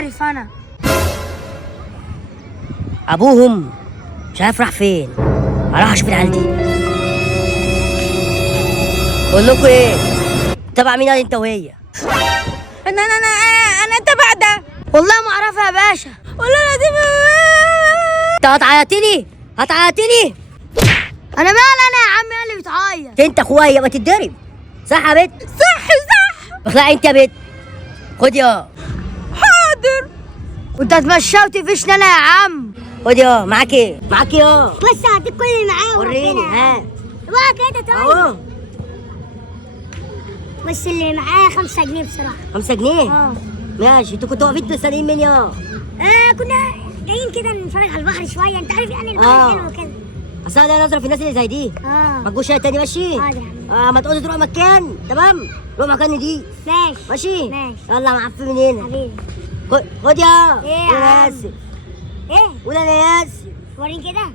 عارف انا. ابوهم مش عارف راح فين. هروح اشوف العيال دي. بقول لكم ايه؟ تبع مين انت وهي؟ انا تبع ده. والله ما اعرفها يا باشا. والله العظيم. انت هتعيطيني؟ هتعيطيني؟ انا مال انا يا عم اللي بتعيط؟ انت اخويا ما تتضرب. صح يا بت؟ صح. اخلعي انت يا بت. خد يا. حاضر. وانت تمشى وتفشني انا يا عم. خد يا. معاك ايه؟ معاك يا. بس هديك كل اللي معايا. وريني. ها بقى كده طيب. اهو. بس اللي معايا 5 جنيه بصراحه. 5 جنيه؟ اه ماشي. انتوا كنتوا واقفين مستنيين مين يا؟ كنا جايين كده نتفرج على البحر شويه، انت عارف يعني البحر حلو كده. اصل انا نظره في الناس اللي زي دي. ما تجوش تاني. ماشي؟ حاضر يا عم. ما تقولي تروح مكان. تمام؟ روح مكان دي. ماشي. ماشي؟ ماشي. يلا معفن من هنا. حبيبي. خد يا. ايه يا قول انا عم؟ اسف. ايه؟ قول انا اسف. وريني كده.